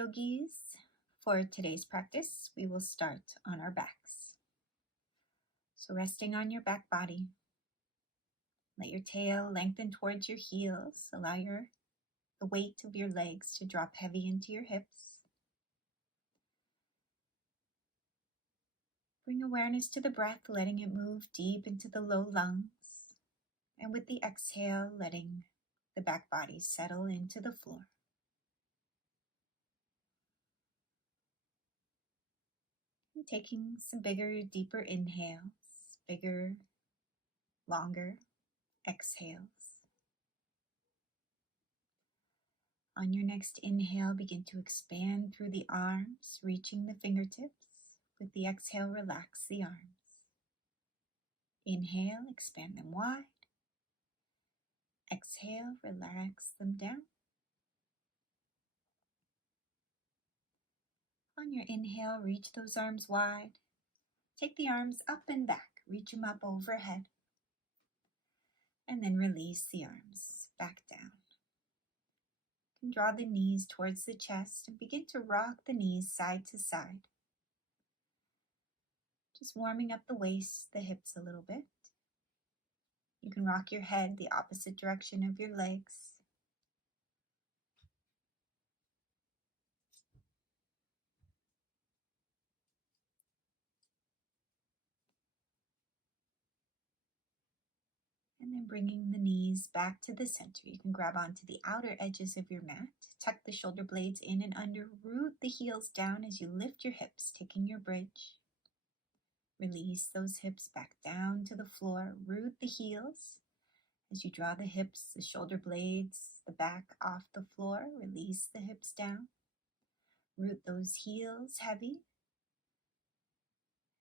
yogis. For today's practice, we will start on our backs. So resting on your back body, let your tail lengthen towards your heels. Allow the weight of your legs to drop heavy into your hips. Bring awareness to the breath, letting it move deep into the low lungs. And with the exhale, letting the back body settle into the floor. And taking some bigger, deeper inhales, bigger, longer exhales. On your next inhale, begin to expand through the arms, reaching the fingertips. With the exhale, relax the arms. Inhale, expand them wide. Exhale, relax them down. On your inhale, reach those arms wide. Take the arms up and back. Reach them up overhead. And then release the arms back down. You can draw the knees towards the chest and begin to rock the knees side to side. Just warming up the waist, the hips a little bit. You can rock your head the opposite direction of your legs. And then bringing the knees back to the center. You can grab onto the outer edges of your mat. Tuck the shoulder blades in and under. Root the heels down as you lift your hips, taking your bridge. Release those hips back down to the floor. Root the heels as you draw the hips, the shoulder blades, the back off the floor. Release the hips down. Root those heels heavy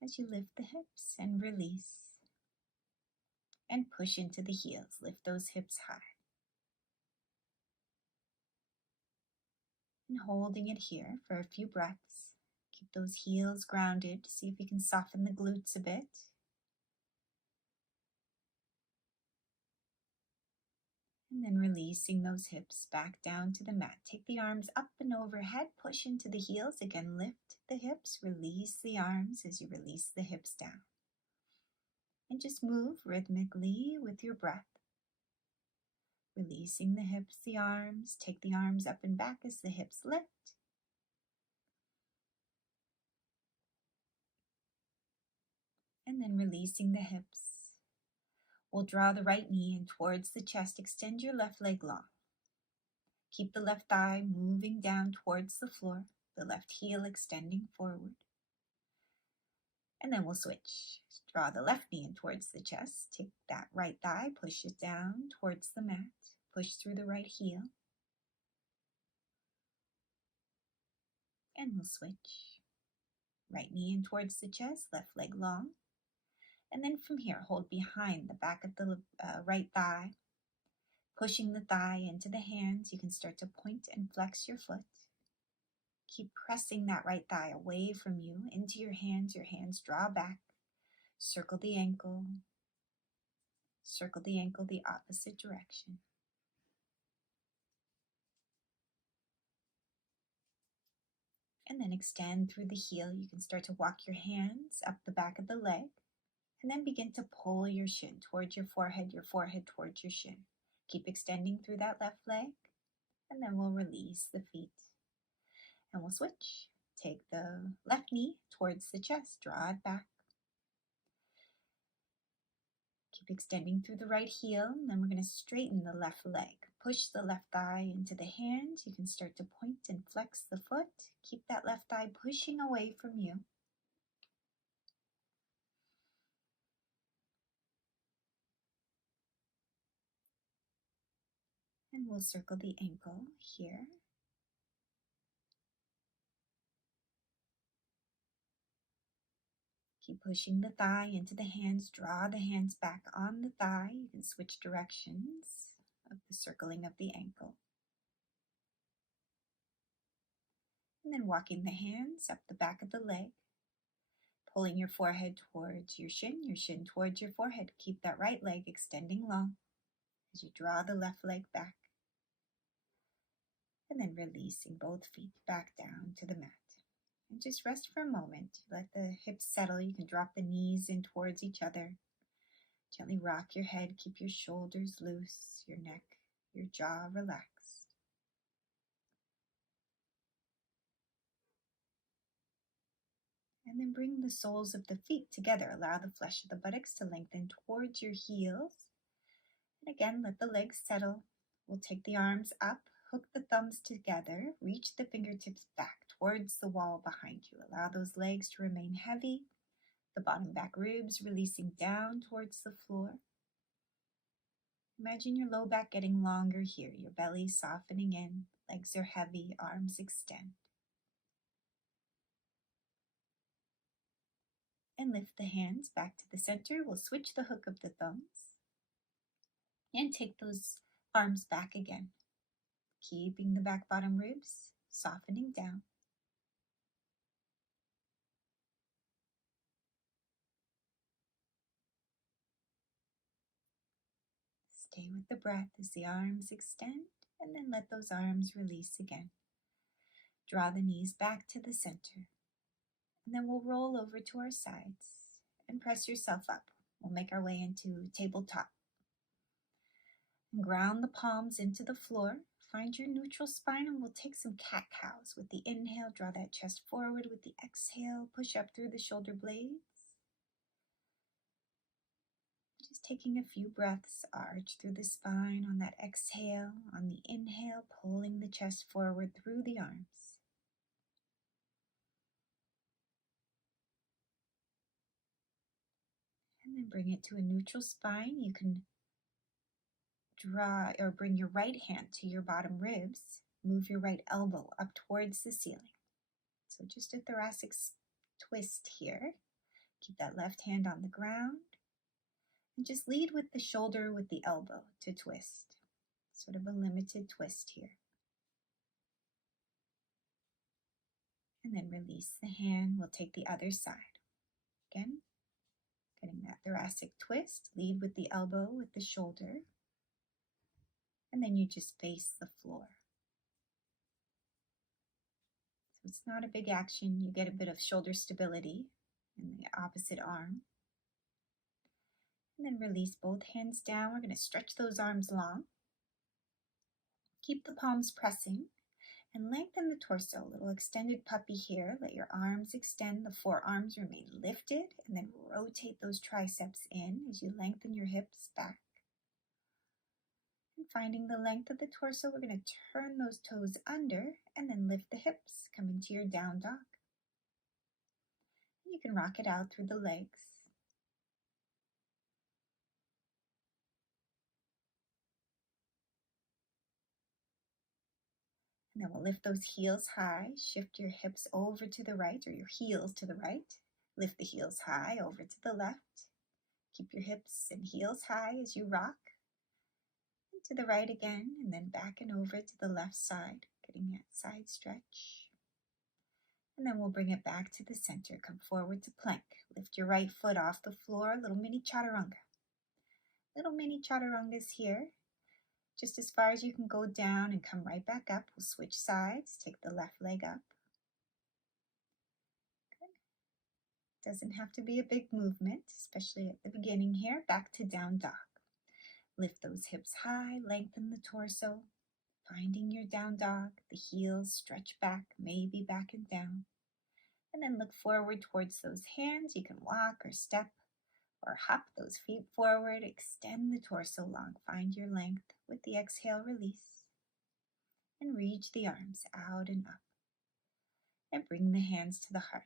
as you lift the hips and release. And push into the heels. Lift those hips high. And holding it here for a few breaths. Keep those heels grounded. See if you can soften the glutes a bit. And then releasing those hips back down to the mat. Take the arms up and overhead. Push into the heels. Again, lift the hips. Release the arms as you release the hips down. And just move rhythmically with your breath. Releasing the hips, the arms. Take the arms up and back as the hips lift. And then releasing the hips. We'll draw the right knee in towards the chest. Extend your left leg long. Keep the left thigh moving down towards the floor. The left heel extending forward. And then we'll switch. Draw the left knee in towards the chest. Take that right thigh, push it down towards the mat. Push through the right heel. And we'll switch. Right knee in towards the chest, left leg long. And then from here, hold behind the back of the right thigh. Pushing the thigh into the hands, you can start to point and flex your foot. Keep pressing that right thigh away from you into your hands. Your hands draw back. Circle the ankle. Circle the ankle the opposite direction. And then extend through the heel. You can start to walk your hands up the back of the leg. And then begin to pull your shin towards your forehead towards your shin. Keep extending through that left leg. And then we'll release the feet. And we'll switch. Take the left knee towards the chest. Draw it back. Keep extending through the right heel. And then we're going to straighten the left leg. Push the left thigh into the hand. You can start to point and flex the foot. Keep that left thigh pushing away from you. And we'll circle the ankle here. Keep pushing the thigh into the hands. Draw the hands back on the thigh. You can switch directions of the circling of the ankle. And then walking the hands up the back of the leg. Pulling your forehead towards your shin towards your forehead. Keep that right leg extending long as you draw the left leg back. And then releasing both feet back down to the mat. And just rest for a moment. Let the hips settle. You can drop the knees in towards each other. Gently rock your head. Keep your shoulders loose, your neck, your jaw relaxed. And then bring the soles of the feet together. Allow the flesh of the buttocks to lengthen towards your heels. And again, let the legs settle. We'll take the arms up, hook the thumbs together, reach the fingertips back towards the wall behind you. Allow those legs to remain heavy, the bottom back ribs releasing down towards the floor. Imagine your low back getting longer here, your belly softening in, legs are heavy, arms extend. And lift the hands back to the center. We'll switch the hook of the thumbs and take those arms back again, keeping the back bottom ribs softening down. Stay with the breath as the arms extend, and then let those arms release again. Draw the knees back to the center, and then we'll roll over to our sides and press yourself up. We'll make our way into tabletop. And ground the palms into the floor. Find your neutral spine, and we'll take some cat-cows. With the inhale, draw that chest forward. With the exhale, push up through the shoulder blades. Just taking a few breaths, arch through the spine on that exhale. On the inhale, pulling the chest forward through the arms. And then bring it to a neutral spine. You can draw or bring your right hand to your bottom ribs. Move your right elbow up towards the ceiling. So just a thoracic twist here. Keep that left hand on the ground. And just lead with the shoulder with the elbow to twist. Sort of a limited twist here. And then release the hand. We'll take the other side. Again, getting that thoracic twist. Lead with the elbow with the shoulder. And then you just face the floor. So it's not a big action. You get a bit of shoulder stability in the opposite arm. And then release both hands down. We're going to stretch those arms long. Keep the palms pressing and lengthen the torso. A little extended puppy here. Let your arms extend. The forearms remain lifted. And then rotate those triceps in as you lengthen your hips back. And finding the length of the torso, we're going to turn those toes under and then lift the hips. Come into your down dog. You can rock it out through the legs. And then we'll lift those heels high. Shift your hips over to the right, or your heels to the right. Lift the heels high over to the left. Keep your hips and heels high as you rock. And to the right again, and then back and over to the left side, getting that side stretch. And then we'll bring it back to the center. Come forward to plank. Lift your right foot off the floor, little mini chaturanga. Little mini chaturangas here. Just as far as you can go down and come right back up. We'll switch sides. Take the left leg up. Good. Doesn't have to be a big movement, especially at the beginning here. Back to down dog. Lift those hips high, lengthen the torso. Finding your down dog. The heels stretch back, maybe back and down. And then look forward towards those hands. You can walk or step or hop those feet forward. Extend the torso long. Find your length. With the exhale, release. And reach the arms out and up. And bring the hands to the heart.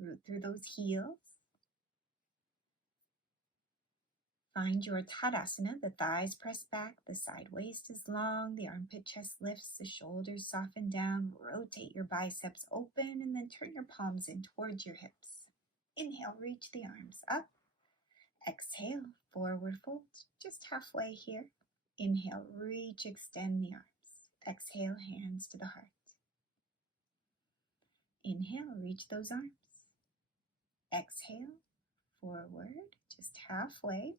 Root through those heels. Find your Tadasana. The thighs press back. The side waist is long. The armpit chest lifts. The shoulders soften down. Rotate your biceps open. And then turn your palms in towards your hips. Inhale, reach the arms up. Exhale, forward fold. Just halfway here. Inhale, reach, extend the arms. Exhale, hands to the heart. Inhale, reach those arms. Exhale, forward, just halfway.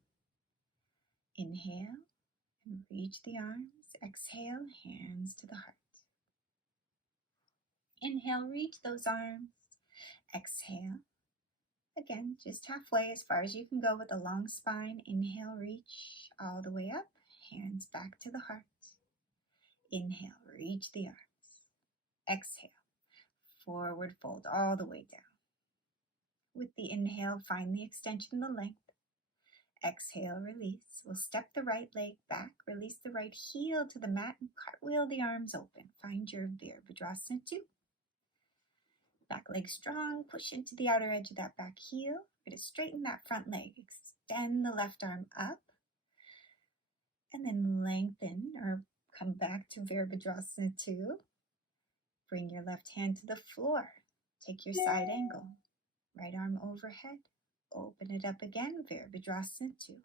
Inhale, and reach the arms. Exhale, hands to the heart. Inhale, reach those arms. Exhale. Again, just halfway as far as you can go with a long spine. Inhale, reach all the way up. Hands back to the heart. Inhale, reach the arms. Exhale, forward fold all the way down. With the inhale, find the extension, the length. Exhale, release. We'll step the right leg back, release the right heel to the mat, and cartwheel the arms open. Find your Virabhadrasana 2. Back leg strong, push into the outer edge of that back heel. We're going to straighten that front leg, extend the left arm up, and then lengthen or come back to Virabhadrasana 2. Bring your left hand to the floor. Take your side angle. Right arm overhead. Open it up again, Virabhadrasana 2.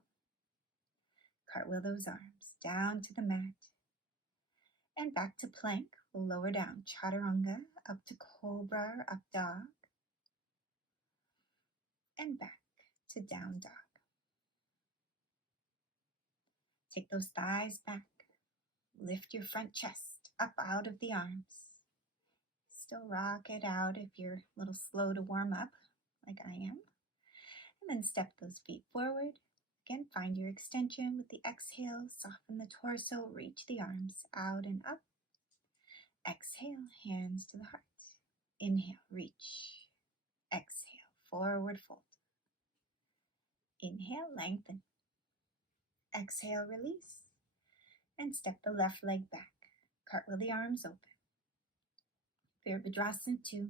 Cartwheel those arms down to the mat. And back to plank. We'll lower down, Chaturanga, up to Cobra or up Dog. And back to Down Dog. Take those thighs back. Lift your front chest up out of the arms. Still rock it out if you're a little slow to warm up, like I am. And then step those feet forward. Again, find your extension with the exhale. Soften the torso, reach the arms out and up. Exhale, hands to the heart. Inhale, reach. Exhale, forward fold. Inhale, lengthen. Exhale, release. And step the left leg back. Cartwheel the arms open. Virabhadrasana 2.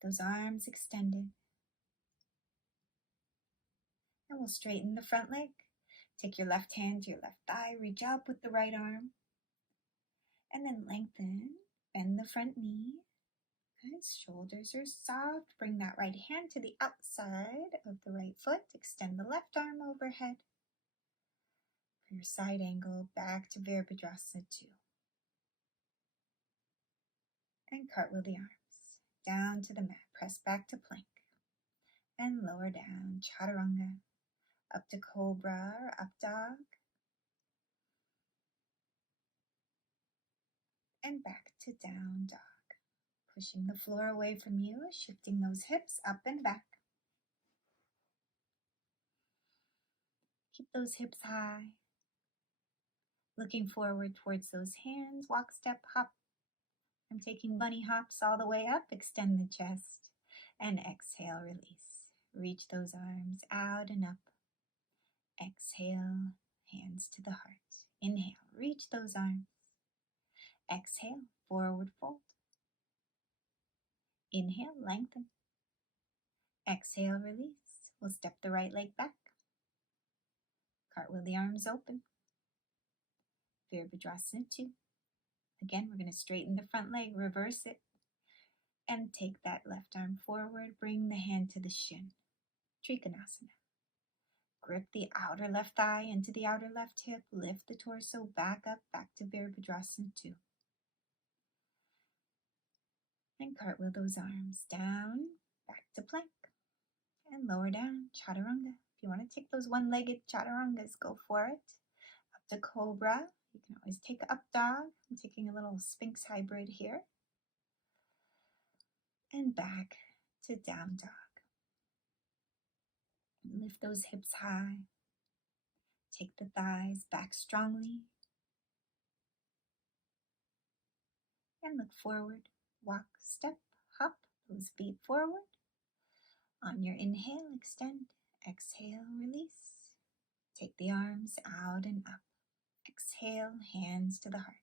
Those arms extended. And we'll straighten the front leg. Take your left hand to your left thigh. Reach up with the right arm. And then lengthen. Bend the front knee. Good. Shoulders are soft. Bring that right hand to the outside of the right foot. Extend the left arm overhead. For your side angle, back to Virabhadrasana 2. And cartwheel the arms down to the mat. Press back to plank. And lower down, Chaturanga. Up to Cobra or up Dog. And back to Down Dog. Pushing the floor away from you, shifting those hips up and back. Keep those hips high. Looking forward towards those hands. Walk, step, hop. I'm taking bunny hops all the way up. Extend the chest. And exhale, release. Reach those arms out and up. Exhale, hands to the heart. Inhale, reach those arms. Exhale, forward fold. Inhale, lengthen. Exhale, release. We'll step the right leg back. Cartwheel the arms open. Virabhadrasana 2. Again, we're going to straighten the front leg, reverse it, and take that left arm forward. Bring the hand to the shin. Trikonasana. Grip the outer left thigh into the outer left hip. Lift the torso back up, back to Virabhadrasana 2. And cartwheel those arms down, back to plank. And lower down, Chaturanga. If you want to take those one-legged Chaturangas, go for it. Up to Cobra. You can always take up Dog. I'm taking a little Sphinx hybrid here. And back to Down Dog. Lift those hips high. Take the thighs back strongly. And look forward. Walk, step, hop those feet forward. On your inhale, extend. Exhale, release. Take the arms out and up. Exhale, hands to the heart.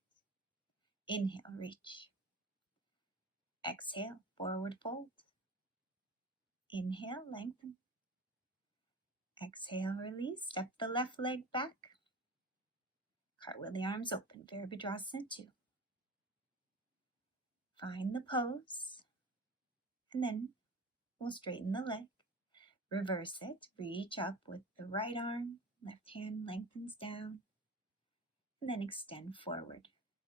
Inhale, reach. Exhale, forward fold. Inhale, lengthen. Exhale, release. Step the left leg back. Cartwheel the arms open. Virabhadrasana 2. Find the pose. And then we'll straighten the leg. Reverse it. Reach up with the right arm. Left hand lengthens down. And then extend forward.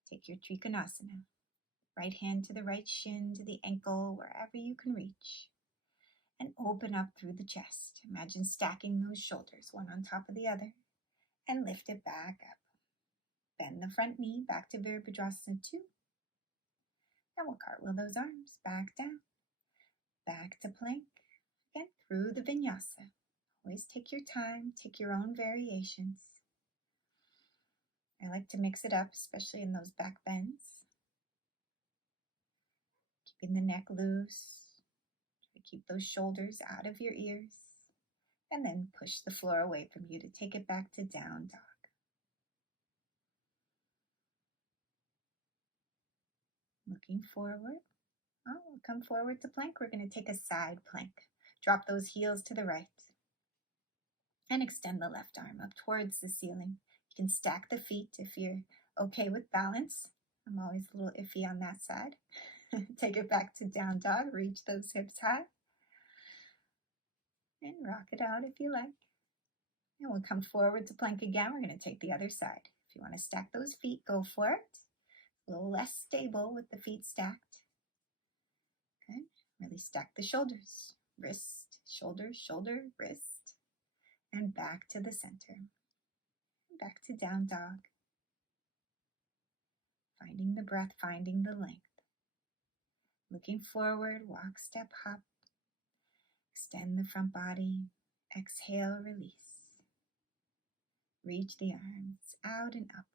Take your Trikonasana. Right hand to the right shin, to the ankle, wherever you can reach. And open up through the chest. Imagine stacking those shoulders, one on top of the other. And lift it back up. Bend the front knee back to Virabhadrasana 2. And we'll cartwheel those arms back down, back to plank, again through the vinyasa. Always take your time, take your own variations. I like to mix it up, especially in those back bends. Keeping the neck loose. Try to keep those shoulders out of your ears. And then push the floor away from you to take it back to down dog. Looking forward. Oh, we'll come forward to plank. We're going to take a side plank. Drop those heels to the right. And extend the left arm up towards the ceiling. You can stack the feet if you're okay with balance. I'm always a little iffy on that side. Take it back to down dog. Reach those hips high. And rock it out if you like. And we'll come forward to plank again. We're going to take the other side. If you want to stack those feet, go for it. A little less stable with the feet stacked. Good. Really stack the shoulders. Wrist, shoulder, shoulder, wrist. And back to the center. Back to down dog. Finding the breath, finding the length. Looking forward, walk, step, hop. Extend the front body. Exhale, release. Reach the arms out and up.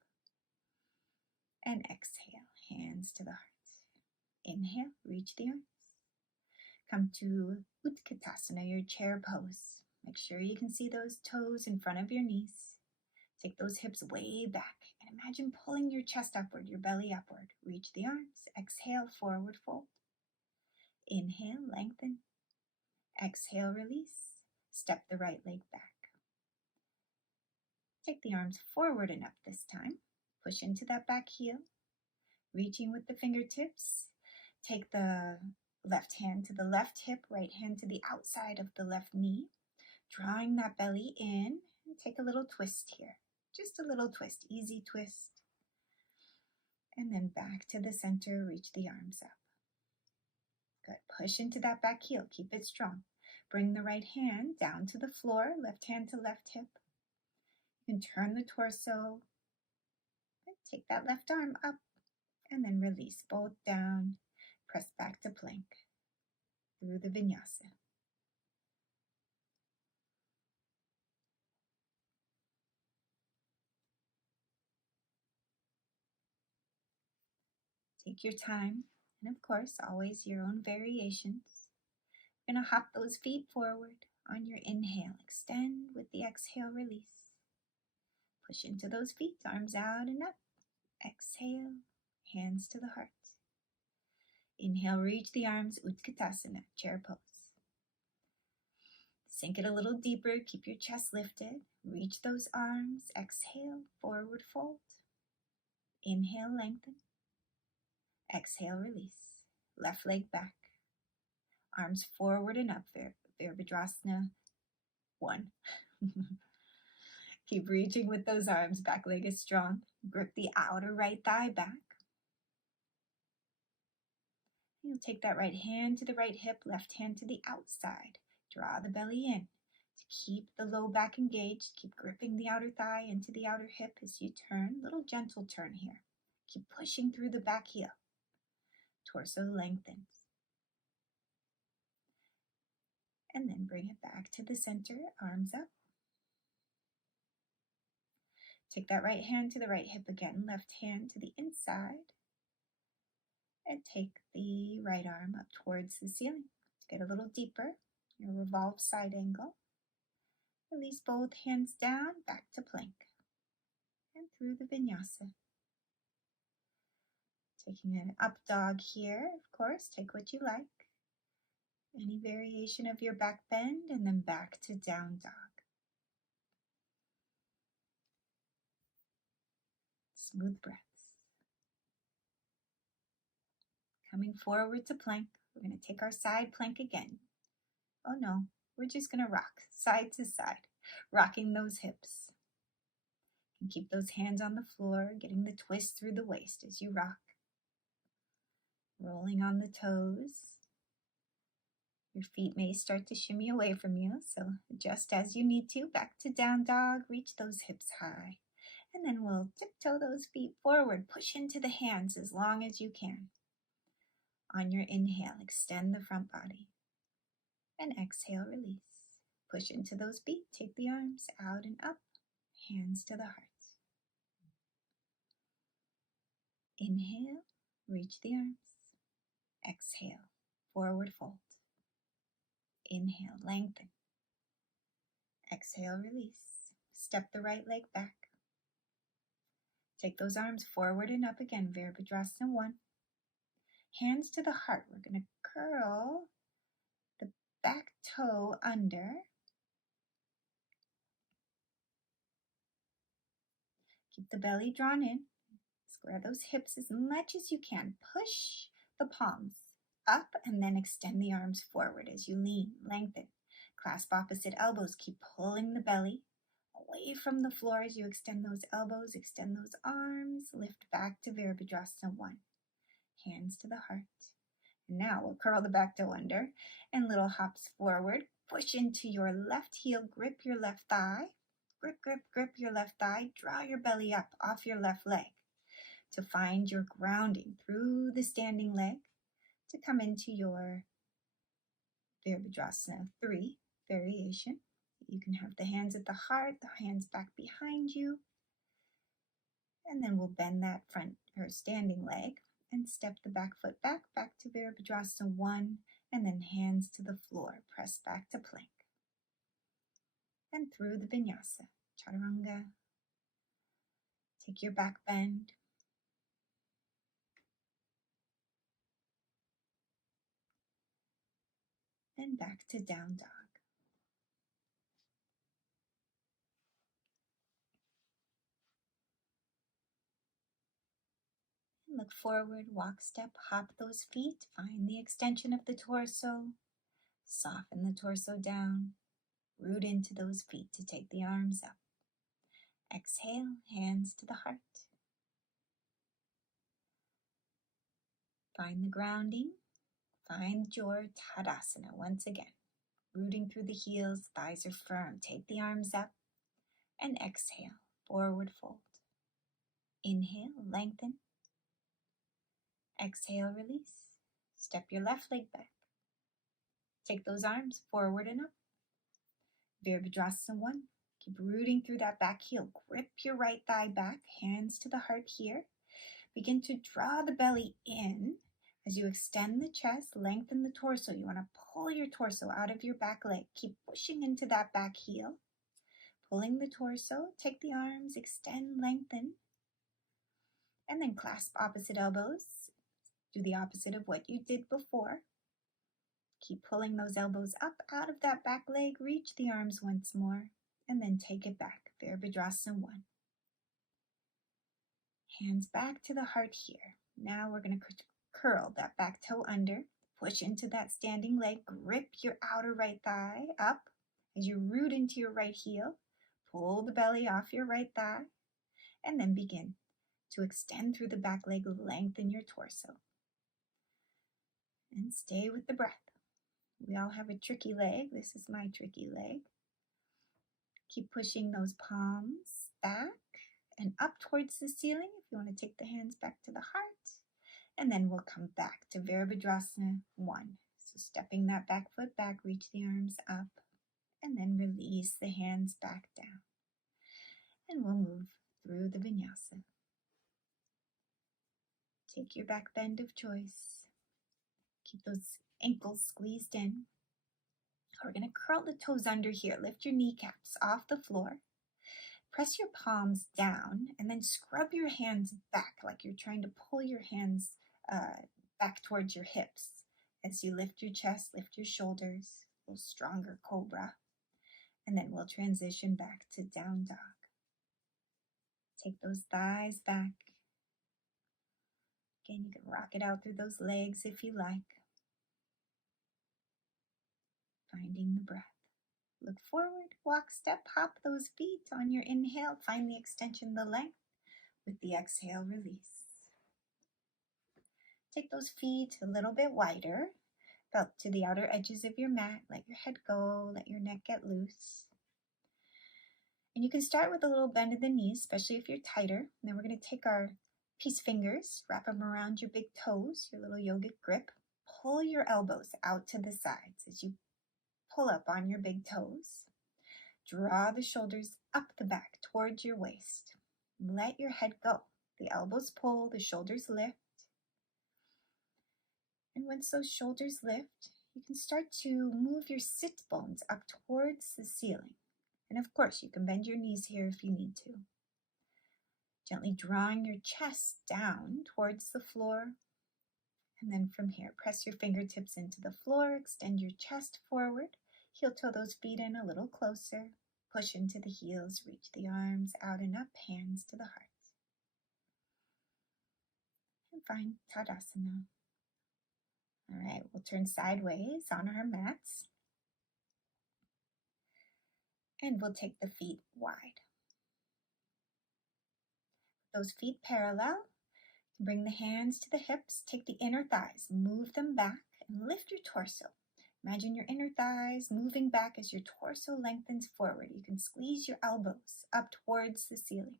And exhale, hands to the heart. Inhale, reach the arms. Come to Utkatasana, your chair pose. Make sure you can see those toes in front of your knees. Take those hips way back and imagine pulling your chest upward, your belly upward. Reach the arms. Exhale, forward fold. Inhale, lengthen. Exhale, release. Step the right leg back. Take the arms forward and up this time. Push into that back heel. Reaching with the fingertips. Take the left hand to the left hip, right hand to the outside of the left knee. Drawing that belly in. And take a little twist here. Just a little twist, easy twist. And then back to the center, reach the arms up. Good, push into that back heel, keep it strong. Bring the right hand down to the floor, left hand to left hip. You can turn the torso. Take that left arm up and then release both down. Press back to plank through the vinyasa. Take your time, and of course, always your own variations. You're going to hop those feet forward on your inhale. Extend with the exhale, release. Push into those feet, arms out and up. Exhale, hands to the heart. Inhale, reach the arms, Utkatasana, chair pose. Sink it a little deeper, keep your chest lifted. Reach those arms, exhale, forward fold. Inhale, lengthen. Exhale, release. Left leg back. Arms forward and up, Virabhadrasana 1. Keep reaching with those arms, back leg is strong. Grip the outer right thigh back. You'll take that right hand to the right hip, left hand to the outside. Draw the belly in. To keep the low back engaged, keep gripping the outer thigh into the outer hip as you turn. Little gentle turn here. Keep pushing through the back heel. Torso lengthens. And then bring it back to the center, arms up. Take that right hand to the right hip again, left hand to the inside. And take the right arm up towards the ceiling. Get a little deeper, your revolved side angle. Release both hands down, back to plank. And through the vinyasa. Taking an up dog here, of course, take what you like. Any variation of your back bend, and then back to down dog. Smooth breaths. Coming forward to plank, we're going to take our side plank again. Oh no, we're just going to rock side to side, rocking those hips. And keep those hands on the floor, getting the twist through the waist as you rock. Rolling on the toes. Your feet may start to shimmy away from you, so adjust as you need to. Back to down dog, reach those hips high. And then we'll tiptoe those feet forward, push into the hands as long as you can. On your inhale, extend the front body. And exhale, release. Push into those feet. Take the arms out and up. Hands to the heart. Inhale, reach the arms. Exhale, forward fold. Inhale, lengthen. Exhale, release. Step the right leg back. Take those arms forward and up again, Virabhadrasana 1. Hands to the heart. We're going to curl the back toe under. Keep the belly drawn in. Square those hips as much as you can. Push the palms up and then extend the arms forward as you lean, lengthen. Clasp opposite elbows. Keep pulling the belly away from the floor as you extend those elbows, extend those arms. Lift back to Virabhadrasana 1. Hands to the heart. And now we'll curl the back toe under and little hops forward. Push into your left heel. Grip your left thigh. Grip, grip, grip your left thigh. Draw your belly up off your left leg to find your grounding through the standing leg to come into your Virabhadrasana 3 variation. You can have the hands at the heart, the hands back behind you. And then we'll bend that front or standing leg and step the back foot back to Virabhadrasana 1, and then hands to the floor. Press back to plank. And through the vinyasa, chaturanga. Take your back bend. And back to down dog. Look forward, walk, step, hop those feet. Find the extension of the torso. Soften the torso down. Root into those feet to take the arms up. Exhale, hands to the heart. Find the grounding. Find your Tadasana once again. Rooting through the heels, thighs are firm. Take the arms up and exhale, forward fold. Inhale, lengthen. Exhale, release. Step your left leg back. Take those arms forward and up. Virabhadrasana 1. Keep rooting through that back heel. Grip your right thigh back, hands to the heart here. Begin to draw the belly in as you extend the chest, lengthen the torso. You want to pull your torso out of your back leg. Keep pushing into that back heel. Pulling the torso, take the arms, extend, lengthen. And then clasp opposite elbows. Do the opposite of what you did before. Keep pulling those elbows up out of that back leg. Reach the arms once more. And then take it back. Virabhadrasana 1. Hands back to the heart here. Now we're going to curl that back toe under. Push into that standing leg. Grip your outer right thigh up as you root into your right heel. Pull the belly off your right thigh. And then begin to extend through the back leg. Lengthen your torso. And stay with the breath. We all have a tricky leg. This is my tricky leg. Keep pushing those palms back and up towards the ceiling if you want to take the hands back to the heart. And then we'll come back to Virabhadrasana 1. So stepping that back foot back, reach the arms up, and then release the hands back down. And we'll move through the vinyasa. Take your back bend of choice. Keep those ankles squeezed in. We're going to curl the toes under here. Lift your kneecaps off the floor. Press your palms down and then scrub your hands back like you're trying to pull your hands back towards your hips. As you lift your chest, lift your shoulders, a little stronger cobra. And then we'll transition back to down dog. Take those thighs back. Again, you can rock it out through those legs if you like. Finding the breath. Look forward, walk, step, hop those feet. On your inhale, find the extension, the length. With the exhale, release. Take those feet a little bit wider, belt to the outer edges of your mat. Let your head go, let your neck get loose. And you can start with a little bend of the knees, especially if you're tighter. And then we're going to take our peace fingers, wrap them around your big toes, your little yogic grip. pull your elbows out to the sides as you pull up on your big toes. Draw the shoulders up the back towards your waist. Let your head go. The elbows pull, the shoulders lift. And once those shoulders lift, you can start to move your sit bones up towards the ceiling. And of course, you can bend your knees here if you need to. Gently drawing your chest down towards the floor. And then from here, press your fingertips into the floor, extend your chest forward, heel toe those feet in a little closer, push into the heels, reach the arms out and up, hands to the heart. And find Tadasana. All right, we'll turn sideways on our mats. And we'll take the feet wide. Those feet parallel. Bring the hands to the hips, take the inner thighs, move them back, and lift your torso. Imagine your inner thighs moving back as your torso lengthens forward. You can squeeze your elbows up towards the ceiling.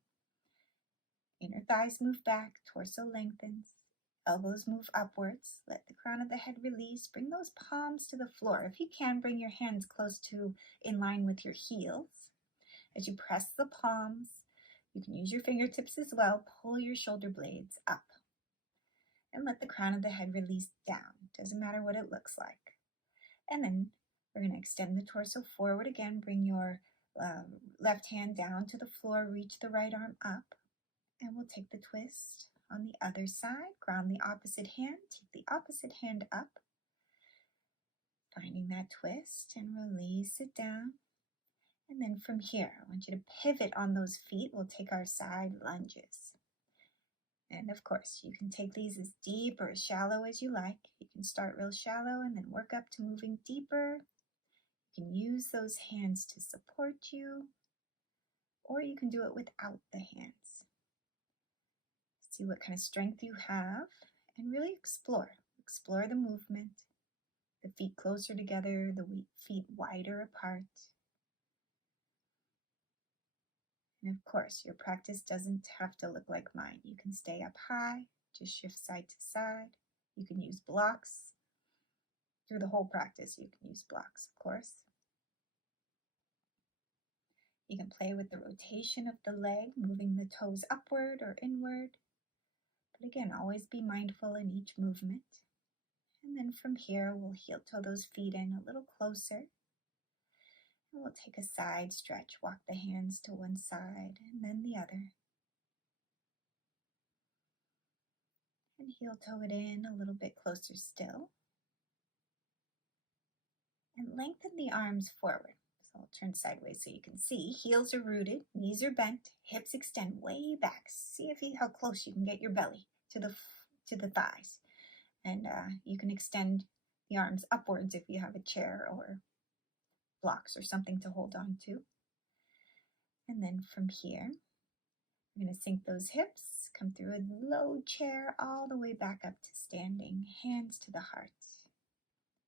Inner thighs move back, torso lengthens, elbows move upwards. Let the crown of the head release. Bring those palms to the floor. If you can, bring your hands close to in line with your heels. As you press the palms, you can use your fingertips as well. Pull your shoulder blades up. And let the crown of the head release down. Doesn't matter what it looks like. And then we're going to extend the torso forward again. Bring your left hand down to the floor. Reach the right arm up. And we'll take the twist on the other side. Ground the opposite hand. Take the opposite hand up. Finding that twist and release it down. And then from here, I want you to pivot on those feet. We'll take our side lunges. And of course, you can take these as deep or as shallow as you like. You can start real shallow and then work up to moving deeper. You can use those hands to support you, or you can do it without the hands. See what kind of strength you have and really explore. Explore the movement, the feet closer together, the feet wider apart. And of course, your practice doesn't have to look like mine. You can stay up high, just shift side to side. You can use blocks. Through the whole practice, you can use blocks, of course. You can play with the rotation of the leg, moving the toes upward or inward. But again, always be mindful in each movement. And then from here, we'll heel toe those feet in a little closer. And we'll take a side stretch, walk the hands to one side and then the other. And heel toe it in a little bit closer still. And lengthen the arms forward. So I'll turn sideways so you can see. Heels are rooted, knees are bent, hips extend way back. See how close you can get your belly to the thighs. And you can extend the arms upwards if you have a chair or blocks or something to hold on to. And then from here, we're going to sink those hips, come through a low chair all the way back up to standing, hands to the heart.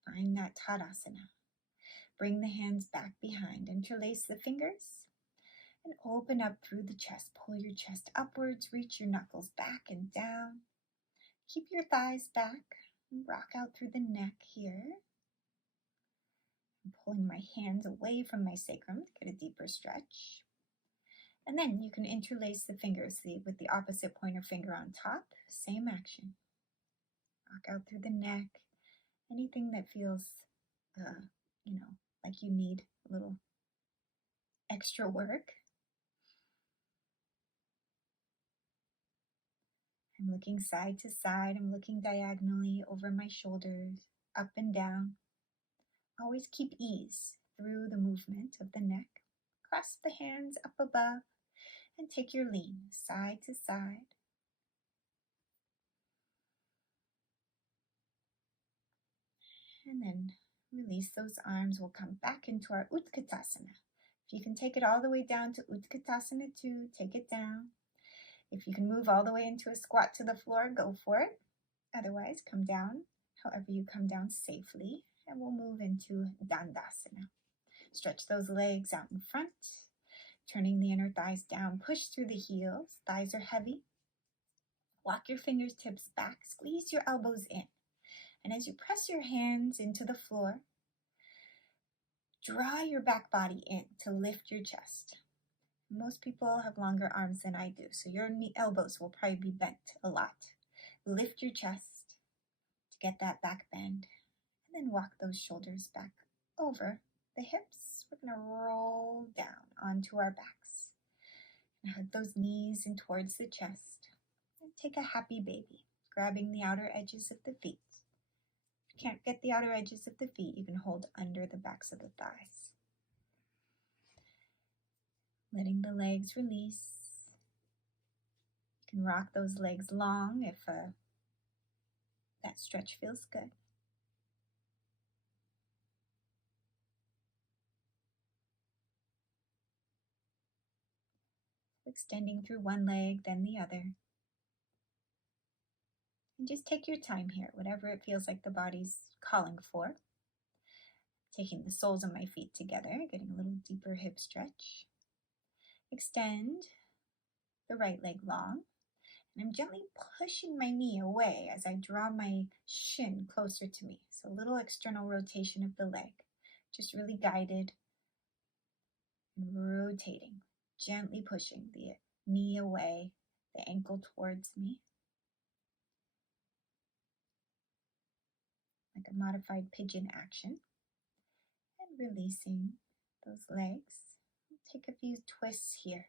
Find that Tadasana. Bring the hands back behind, interlace the fingers, and open up through the chest. Pull your chest upwards, reach your knuckles back and down. Keep your thighs back, and rock out through the neck here. I'm pulling my hands away from my sacrum to get a deeper stretch. And then you can interlace the fingers, see, with the opposite pointer finger on top. Same action. Rock out through the neck. Anything that feels, like you need a little extra work. I'm looking side to side. I'm looking diagonally over my shoulders, up and down. Always keep ease through the movement of the neck. Clasp the hands up above and take your lean side to side. And then release those arms. We'll come back into our Utkatasana. If you can take it all the way down to Utkatasana 2, take it down. If you can move all the way into a squat to the floor, go for it. Otherwise, come down however you come down safely. And we'll move into Dandasana. Stretch those legs out in front, turning the inner thighs down. Push through the heels. Thighs are heavy. Walk your fingertips back. Squeeze your elbows in. And as you press your hands into the floor, draw your back body in to lift your chest. Most people have longer arms than I do, so your elbows will probably be bent a lot. Lift your chest to get that back bend, and then walk those shoulders back over the hips. We're going to roll down onto our backs. And hug those knees in towards the chest. And take a happy baby, grabbing the outer edges of the feet. If you can't get the outer edges of the feet, you can hold under the backs of the thighs. Letting the legs release. You can rock those legs long if that stretch feels good. Extending through one leg, then the other. And just take your time here, whatever it feels like the body's calling for. Taking the soles of my feet together, getting a little deeper hip stretch. Extend the right leg long. And I'm gently pushing my knee away as I draw my shin closer to me. So a little external rotation of the leg, just really guided and rotating, gently pushing the knee away, the ankle towards me. Like a modified pigeon action. And releasing those legs. Take a few twists here.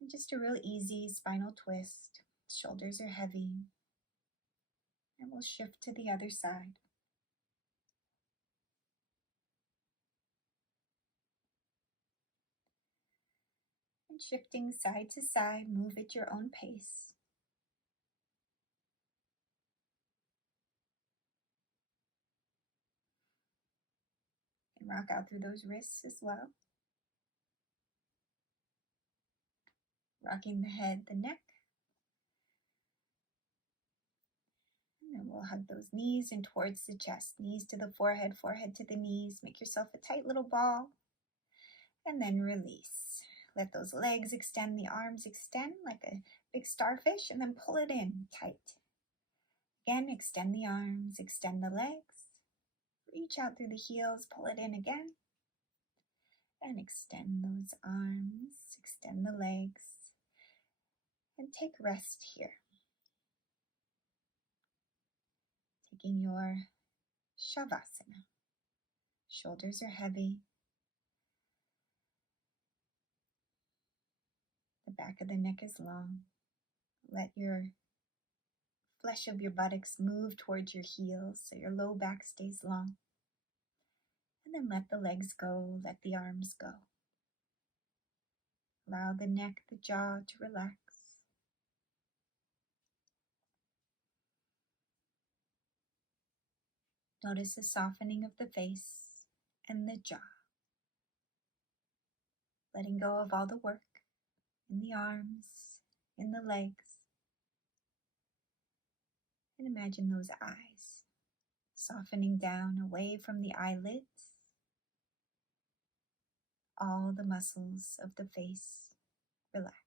And just a real easy spinal twist. Shoulders are heavy. And we'll shift to the other side. And shifting side to side, move at your own pace. And rock out through those wrists as well. Rocking the head, the neck. And then we'll hug those knees in towards the chest. Knees to the forehead, forehead to the knees. Make yourself a tight little ball. And then release. Let those legs extend, the arms extend like a big starfish, and then pull it in tight. Again, extend the arms, extend the legs. Reach out through the heels, pull it in again. And extend those arms, extend the legs. And take rest here. Taking your Shavasana. Shoulders are heavy. The back of the neck is long. Let your flesh of your buttocks move towards your heels so your low back stays long. And then let the legs go, let the arms go. Allow the neck, the jaw to relax. Notice the softening of the face and the jaw. Letting go of all the work in the arms, in the legs. And imagine those eyes softening down away from the eyelids. All the muscles of the face relax.